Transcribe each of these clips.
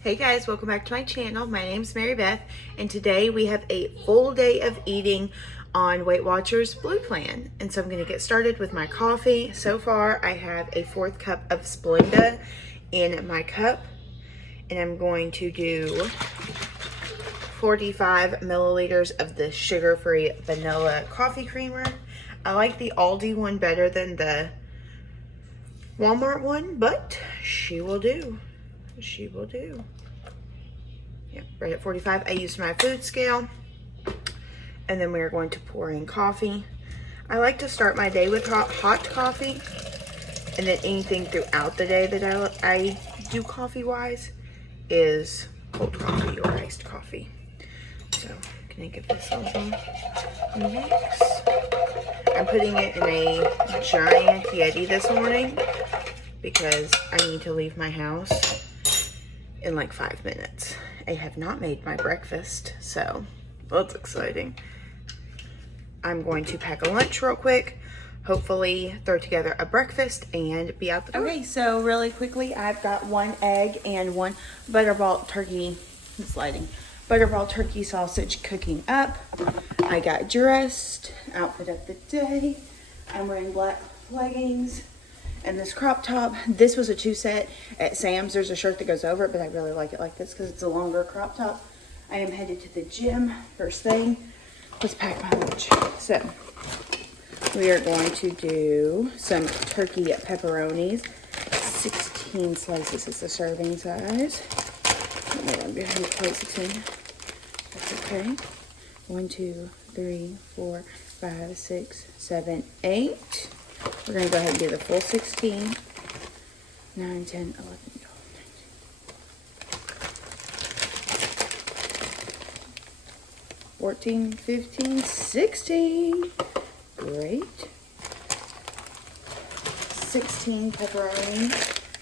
Hey guys, welcome back to my channel. My name's Mary Beth, and today we have a full day of eating on Weight Watchers Blue Plan. And so I'm going to get started with my coffee. So far, I have a 4th cup of Splenda in my cup, and I'm going to do 45 milliliters of the sugar-free vanilla coffee creamer. I like the Aldi one better than the Walmart one, but she will do. She will do. Yep, right at 45. I used my food scale. And then we are going to pour in coffee. I like to start my day with hot coffee. And then anything throughout the day that I do coffee-wise is cold coffee or iced coffee. So, can I give this a little mix? I'm putting it in a giant Yeti this morning because I need to leave my house in like 5 minutes. I have not made my breakfast, so that's exciting. I'm going to pack a lunch real quick, hopefully throw together a breakfast and be out the door. Okay, so really quickly, I've got 1 egg and 1 Butterball turkey, Butterball turkey sausage cooking up. I got dressed, outfit of the day. I'm wearing black leggings and this crop top. This was a 2-set at Sam's. There's a shirt that goes over it, but I really like it like this because it's a longer crop top. I am headed to the gym first thing. Let's pack my lunch. So we are going to do some turkey pepperonis. 16 slices is the serving size. Maybe I'm behind the plate 16. That's okay. 1, 2, 3, 4, 5, 6, 7, 8. We're going to go ahead and do the full 16, 9, 10, 11, 12, 13, 14, 15, 16. Great. 16 pepperoni.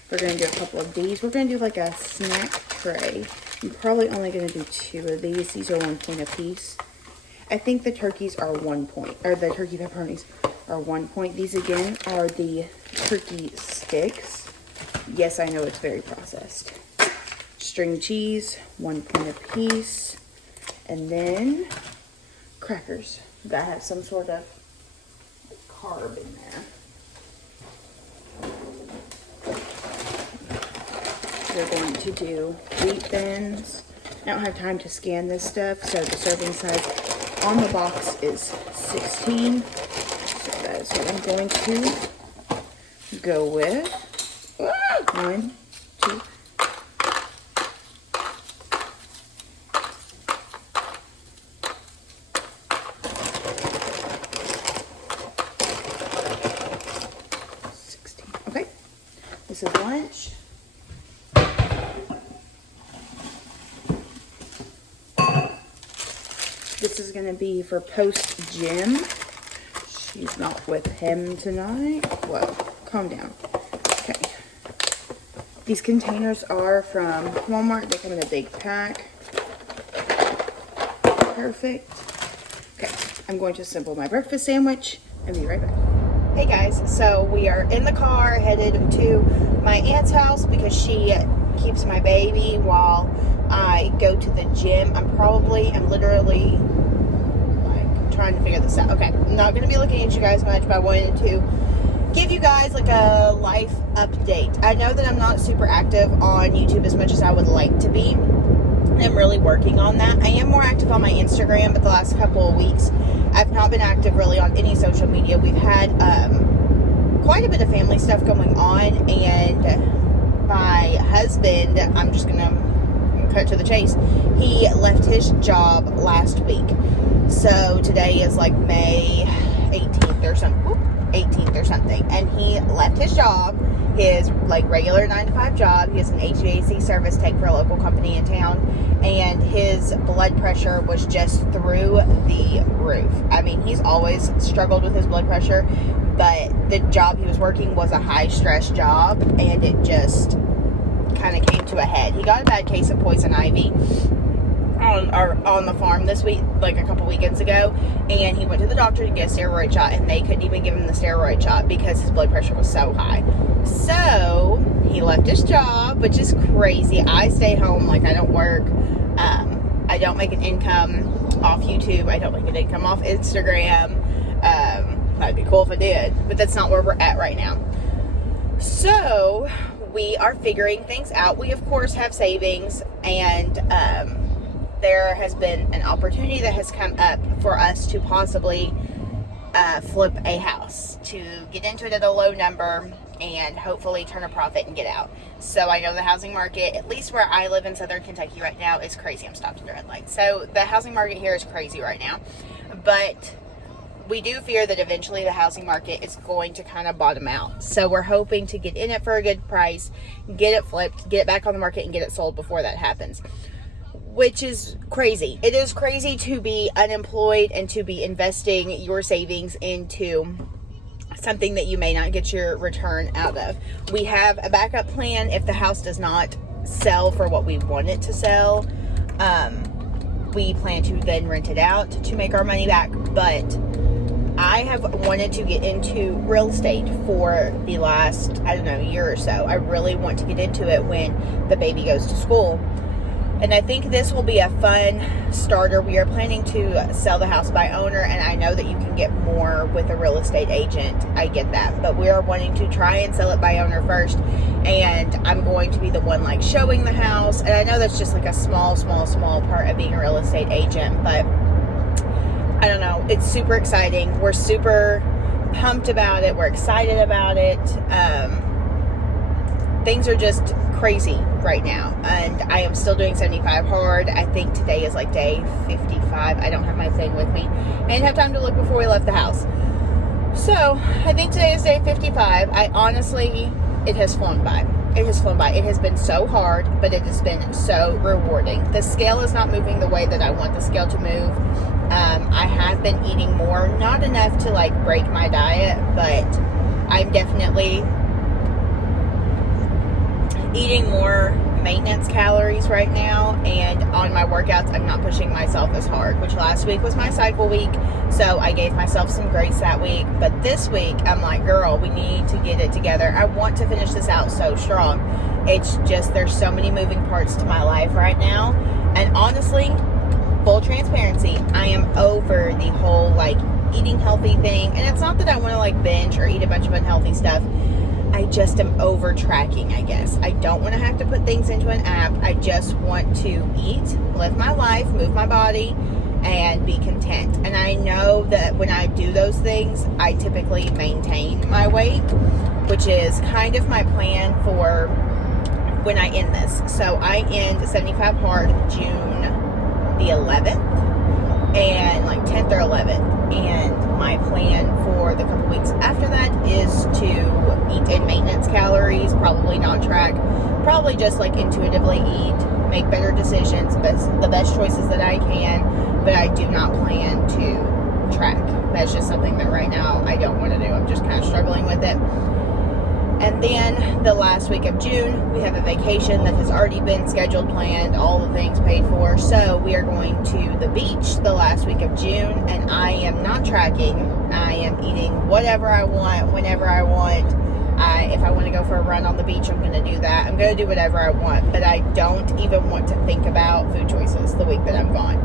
We're going to do a couple of these. We're going to do like a snack tray. I'm probably only going to do 2 of these. These are 1 point a piece. I think the turkeys are 1 point, or the turkey pepperonis are 1 point. These again are the turkey sticks. Yes, I know it's very processed. String cheese, 1 point a piece. And then crackers that have some sort of carb in there. We're going to do wheat thins. I don't have time to scan this stuff, so the serving size on the box is 16. So that's what I'm going to go with. 1, 2. Okay, this is lunch. This is going to be for post-gym. She's not with him tonight. Whoa, calm down. Okay. These containers are from Walmart. They come in a big pack. Perfect. Okay, I'm going to assemble my breakfast sandwich and be right back. Hey guys, so we are in the car headed to my aunt's house because she keeps my baby while I go to the gym. I'm literally like trying to figure this out. Okay, I'm not going to be looking at you guys much, but I wanted to give you guys like a life update. I know that I'm not super active on YouTube as much as I would like to be. I'm really working on that. I am more active on my Instagram, but the last couple of weeks I've not been active really on any social media. We've had quite a bit of family stuff going on, and my husband, I'm just gonna cut to the chase, he left his job last week. So today is like May 18th or something, and he left his job, his like regular 9-to-5 job. He has an HVAC service tech for a local company in town, and his blood pressure was just through the roof. I mean, he's always struggled with his blood pressure, but the job he was working was a high stress job, and it just kind of came to a head. He got a bad case of poison ivy. on the farm this week, like a couple weekends ago, and he went to the doctor to get a steroid shot, and they couldn't even give him the steroid shot because his blood pressure was so high. So he left his job, which is crazy. I stay home, like I don't work. I don't make an income off YouTube. I don't make an income off Instagram. That'd be cool if I did, but that's not where we're at right now. So we are figuring things out. We of course have savings, and there has been an opportunity that has come up for us to possibly flip a house, to get into it at a low number and hopefully turn a profit and get out. So I know the housing market, at least where I live in Southern Kentucky right now, is crazy. I'm stopped at the red light. So the housing market here is crazy right now, but we do fear that eventually the housing market is going to kind of bottom out. So we're hoping to get in it for a good price, get it flipped, get it back on the market, and get it sold before that happens. Which is crazy. It is crazy to be unemployed and to be investing your savings into something that you may not get your return out of. We have a backup plan if the house does not sell for what we want it to sell. We plan to then rent it out to make our money back. But I have wanted to get into real estate for the last, year or so. I really want to get into it when the baby goes to school. And I think this will be a fun starter. We are planning to sell the house by owner, and I know that you can get more with a real estate agent. I get that. But we are wanting to try and sell it by owner first. And I'm going to be the one like showing the house. And I know that's just like a small part of being a real estate agent. But I don't know. It's super exciting. We're super pumped about it. We're excited about it. Things are just crazy right now, and I am still doing 75 hard. I think today is like day 55. I don't have my thing with me. I didn't have time to look before we left the house. So I think today is day 55. It has flown by. It has flown by. It has been so hard, but it has been so rewarding. The scale is not moving the way that I want the scale to move. I have been eating more, not enough to like break my diet, but I'm definitely eating more maintenance calories right now, and on my workouts I'm not pushing myself as hard, which last week was my cycle week, so I gave myself some grace that week. But this week I'm like, girl, we need to get it together. I want to finish this out so strong. It's just there's so many moving parts to my life right now, and honestly, full transparency, I am over the whole like eating healthy thing. And it's not that I want to like binge or eat a bunch of unhealthy stuff. I just am over tracking, I guess. I don't want to have to put things into an app. I just want to eat, live my life, move my body, and be content. And I know that when I do those things, I typically maintain my weight, which is kind of my plan for when I end this. So I end 75 hard June the 11th, and like 10th or 11th. And my plan for the couple weeks after that is to eat in maintenance calories, probably not track, probably just like intuitively eat, make better decisions, the best choices that I can, but I do not plan to track. That's just something that right now I don't want to do. I'm just kind of struggling with it. And then the last week of June, we have a vacation that has already been scheduled, planned, all the things paid for. So we are going to the beach the last week of June, and I am not tracking. I am eating whatever I want, whenever I want. If I want to go for a run on the beach, I'm going to do that. I'm going to do whatever I want, but I don't even want to think about food choices the week that I'm gone.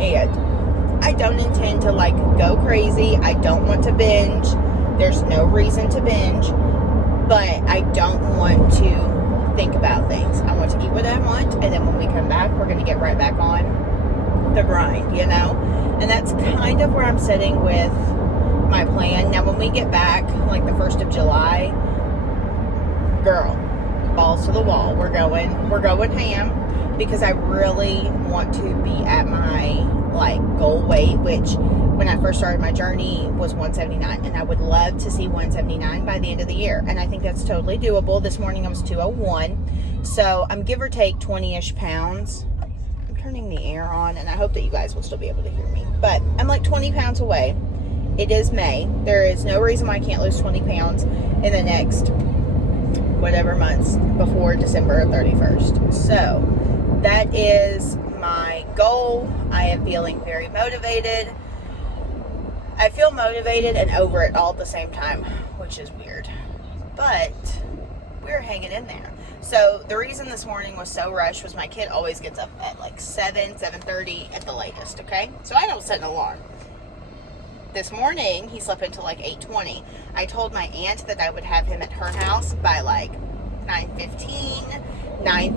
And I don't intend to like go crazy. I don't want to binge. There's no reason to binge. But I don't want to think about things. I want to eat what I want, and then when we come back, we're going to get right back on the grind, you know? And that's kind of where I'm sitting with my plan. Now, when we get back, like the 1st of July, girl, balls to the wall. We're going ham, because I really want to be at my, like, goal weight, which when I first started my journey was 179, and I would love to see 179 by the end of the year, and I think that's totally doable. This morning I was 201, so I'm give or take 20-ish pounds. I'm turning the air on, and I hope that you guys will still be able to hear me, but I'm like 20 pounds away. It is May. There is no reason why I can't lose 20 pounds in the next whatever months before December 31st. So that is my goal. I am feeling very motivated. I feel motivated and over it all at the same time, which is weird. But we're hanging in there. So the reason this morning was so rushed was my kid always gets up at like 7:30 at the latest, okay? So I don't set an alarm. This morning, he slept until like 8:20. I told my aunt that I would have him at her house by like 9:15,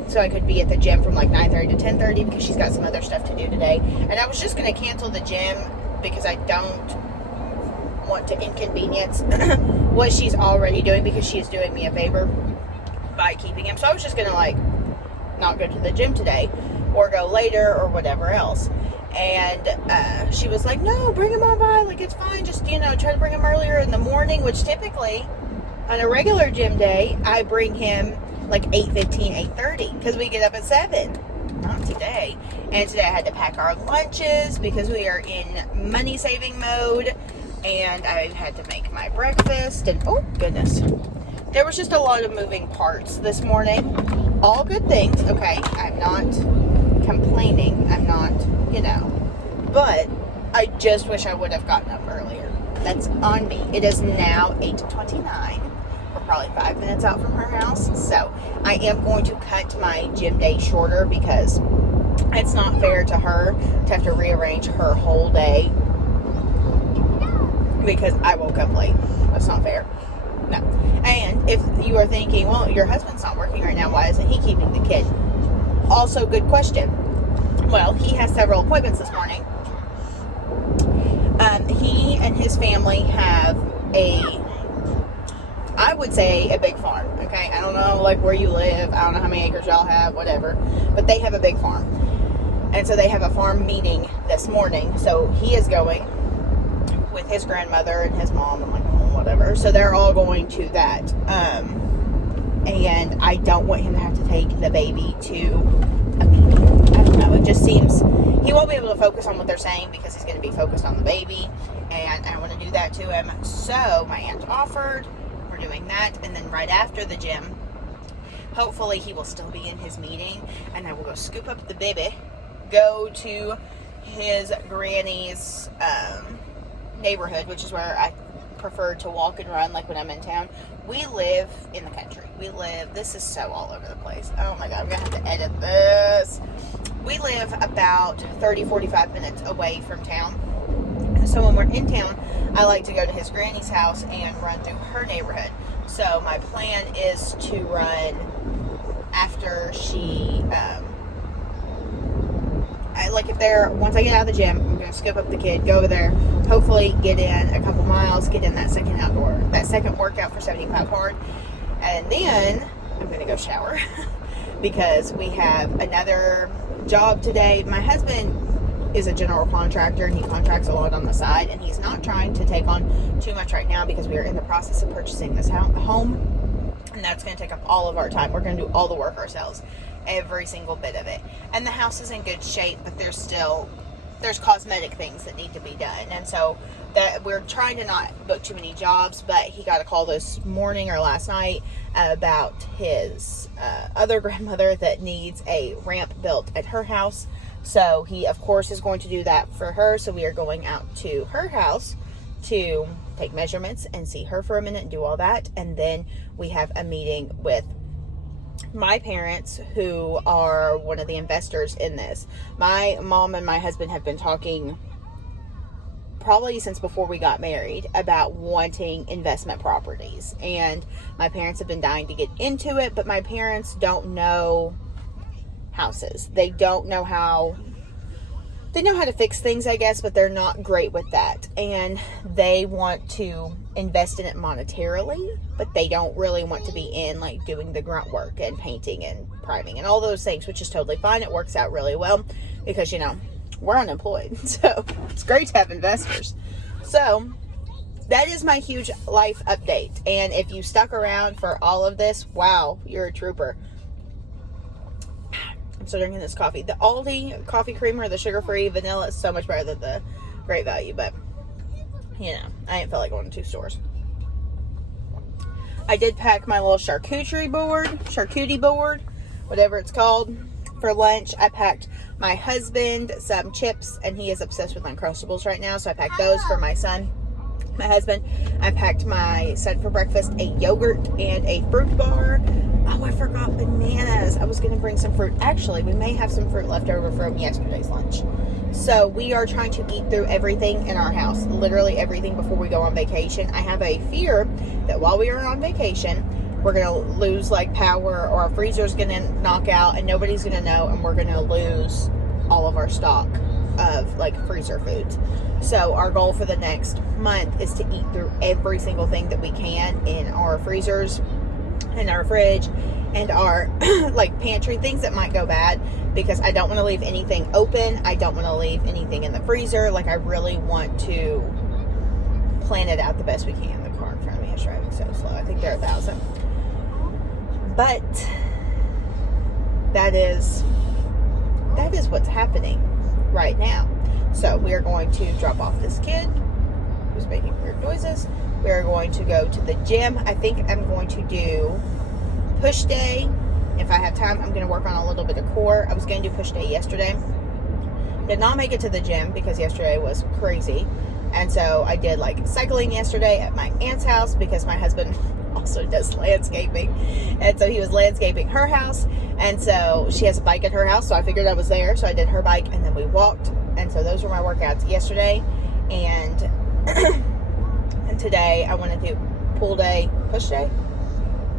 so I could be at the gym from like 9:30 to 10:30 because she's got some other stuff to do today. And I was just going to cancel the gym because I don't want to inconvenience what she's already doing, because she is doing me a favor by keeping him. So I was just going to like not go to the gym today or go later or whatever else. And she was like, no, bring him on by, like it's fine, just try to bring him earlier in the morning, which typically on a regular gym day I bring him like 8:15, 8:30 because we get up at 7. Not today. And today I had to pack our lunches because we are in money saving mode, and I had to make my breakfast, and oh goodness, there was just a lot of moving parts this morning. All good things, okay? I'm not complaining. I'm not, but I just wish I would have gotten up earlier. That's on me. It is now 8:29. We're probably 5 minutes out from her house. So I am going to cut my gym day shorter because it's not fair to her to have to rearrange her whole day because I woke up late. That's not fair. No. And if you are thinking, well, your husband's not working right now, why isn't he keeping the kid? Also, good question. Well, he has several appointments this morning. He and his family have I would say a big farm, okay? I don't know, like, where you live. I don't know how many acres y'all have, whatever. But they have a big farm. And so they have a farm meeting this morning. So he is going with his grandmother and his mom and, like, whatever. So they're all going to that. And I don't want him to have to take the baby to a meeting. I don't know. It just seems he won't be able to focus on what they're saying because he's going to be focused on the baby. And I want to do that to him. So my aunt offered. We're doing that. And then right after the gym, hopefully he will still be in his meeting. And I will go scoop up the baby, go to his granny's neighborhood, which is where I prefer to walk and run, like when I'm in town. We live in the country. This is so all over the place. Oh my God, I'm gonna have to edit this. We live about 30-45 minutes away from town. So when we're in town, I like to go to his granny's house and run through her neighborhood. So my plan is to run after she once I get out of the gym, I'm going to scoop up the kid, go over there, hopefully get in a couple miles, get in that second workout for 75 hard, and then I'm going to go shower because we have another job today. My husband is a general contractor, and he contracts a lot on the side, and he's not trying to take on too much right now because we are in the process of purchasing this home, and that's going to take up all of our time. We're going to do all the work ourselves, every single bit of it. And the house is in good shape, but there's cosmetic things that need to be done. And so that we're trying to not book too many jobs, but he got a call this morning or last night about his other grandmother that needs a ramp built at her house. So he, of course, is going to do that for her. So we are going out to her house to take measurements and see her for a minute and do all that. And then we have a meeting with my parents, who are one of the investors in this. My mom and my husband have been talking probably since before we got married about wanting investment properties, and my parents have been dying to get into it, but my parents don't know houses. They know how to fix things, I guess, but they're not great with that. And they want to invest in it monetarily, but they don't really want to be in like doing the grunt work and painting and priming and all those things, which is totally fine. It works out really well because, we're unemployed. So it's great to have investors. So that is my huge life update. And if you stuck around for all of this, wow, you're a trooper. I'm still drinking this coffee. The Aldi coffee creamer, the sugar-free vanilla, is so much better than the Great Value, but I ain't felt like going to 2 stores. I did pack my little charcuterie board, whatever it's called, For lunch, I packed my husband some chips, and he is obsessed with Uncrustables right now, so I packed those for my son, my husband. I packed my son for breakfast a yogurt and a fruit bar. Oh, I forgot bananas. I was going to bring some fruit. Actually, we may have some fruit left over from yesterday's lunch. So we are trying to eat through everything in our house, literally everything, before we go on vacation. I have a fear that while we are on vacation, we're going to lose like power, or our freezer's going to knock out and nobody's going to know, and we're going to lose all of our stock of like freezer foods. So our goal for the next month is to eat through every single thing that we can in our freezers, in our fridge, and our like pantry, things that might go bad, because I don't want to leave anything open. I don't want to leave anything in the freezer. Like, I really want to plan it out the best we can. The car in front of me is driving so slow. I think they're 1,000. But that is what's happening right now. So we are going to drop off this kid who's making weird noises. We are going to go to the gym. I think I'm going to do push day. If I have time, I'm going to work on a little bit of core. I was going to do push day yesterday. Did not make it to the gym because yesterday was crazy. And so I did like cycling yesterday at my aunt's house, because my husband also does landscaping. And so he was landscaping her house. And so she has a bike at her house. So I figured I was there. So I did her bike, and then we walked. And so those were my workouts yesterday. And and today I want to do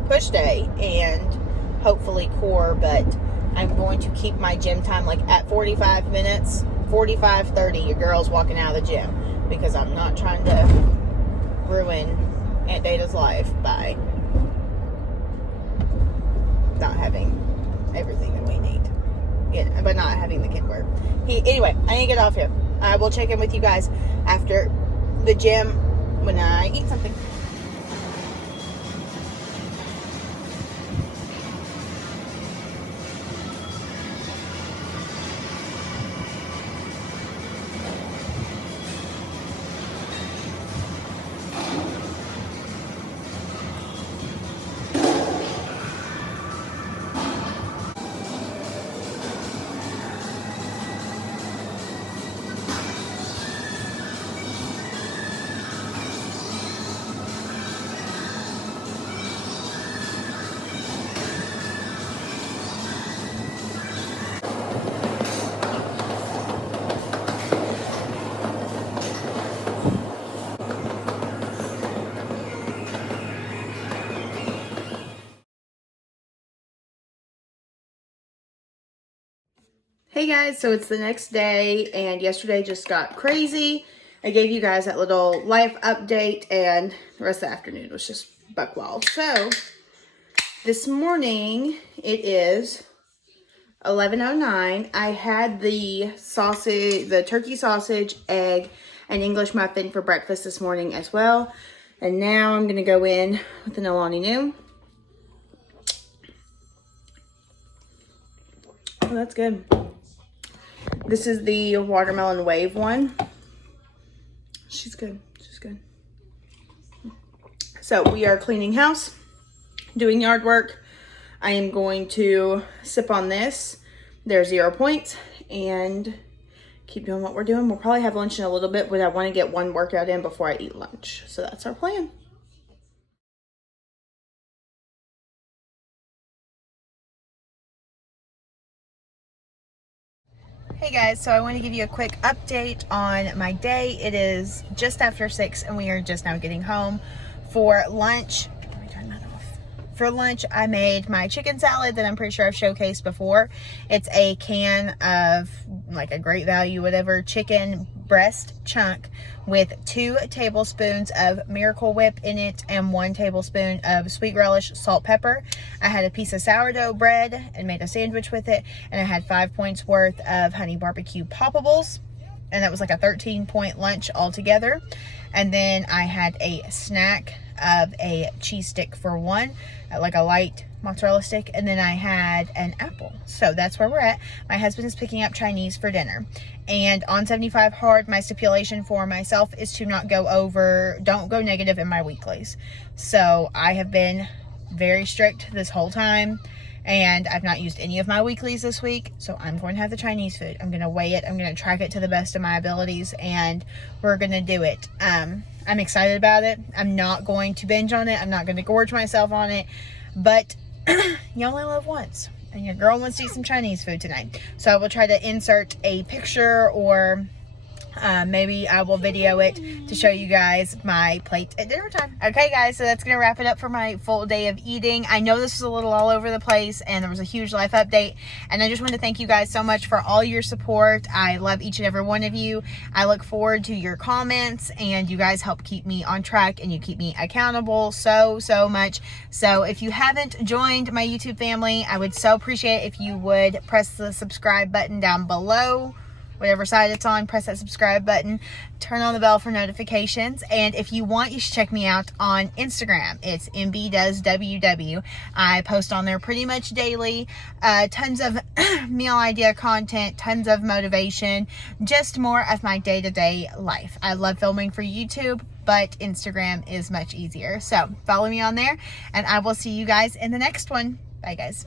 push day, and hopefully core. But I'm going to keep my gym time like at 45 minutes, 30. Your girl's walking out of the gym, because I'm not trying to ruin Aunt Data's life by not having everything that we need. Yeah, but not having the kid wear. Anyway, I need to get off here. I will check in with you guys after the gym when I eat something. Hey guys, so it's the next day, and yesterday just got crazy. I gave you guys that little life update, and the rest of the afternoon was just buck wild. So this morning it is 11:09. I had the turkey sausage, egg, and English muffin for breakfast this morning as well. And now I'm gonna go in with an Alani Nu. Oh, that's good. This is the watermelon wave one. She's good. She's good. So we are cleaning house, doing yard work. I am going to sip on this. They're 0 points, and keep doing what we're doing. We'll probably have lunch in a little bit, but I want to get one workout in before I eat lunch. So that's our plan. Hey guys, so I want to give you a quick update on my day. It is just after 6 and we are just now getting home. For lunch, let me turn that off. For lunch, I made my chicken salad that I'm pretty sure I've showcased before. It's a can of like a Great Value, whatever, chicken breast chunk with 2 tablespoons of Miracle Whip in it and 1 tablespoon of sweet relish, salt, pepper. I had a piece of sourdough bread and made a sandwich with it, and I had 5 points worth of honey barbecue poppables, and that was like a 13-point lunch altogether. And then I had a snack of a cheese stick for 1, like a light mozzarella stick, and then I had an apple. So that's where we're at. My husband is picking up Chinese for dinner, and on 75 hard, my stipulation for myself is to don't go negative in my weeklies. So I have been very strict this whole time, and I've not used any of my weeklies this week, so I'm going to have the Chinese food. I'm going to weigh it, I'm going to track it to the best of my abilities, and we're going to do it. I'm excited about it. I'm not going to binge on it. I'm not going to gorge myself on it, but you only live once, and your girl wants to eat some Chinese food tonight. So I will try to insert a picture, or maybe I will video it to show you guys my plate at dinner time. Okay guys, so that's gonna wrap it up for my full day of eating. I know this was a little all over the place, and there was a huge life update, and I just want to thank you guys so much for all your support. I love each and every one of you. I look forward to your comments, and you guys help keep me on track, and you keep me accountable so much. So if you haven't joined my YouTube family, I would so appreciate it if you would press the subscribe button down below. Whatever side it's on, press that subscribe button, turn on the bell for notifications, and if you want, you should check me out on Instagram. It's MBDoesWW. I post on there pretty much daily, tons of meal idea content, tons of motivation, just more of my day-to-day life. I love filming for YouTube, but Instagram is much easier. So follow me on there, and I will see you guys in the next one. Bye guys.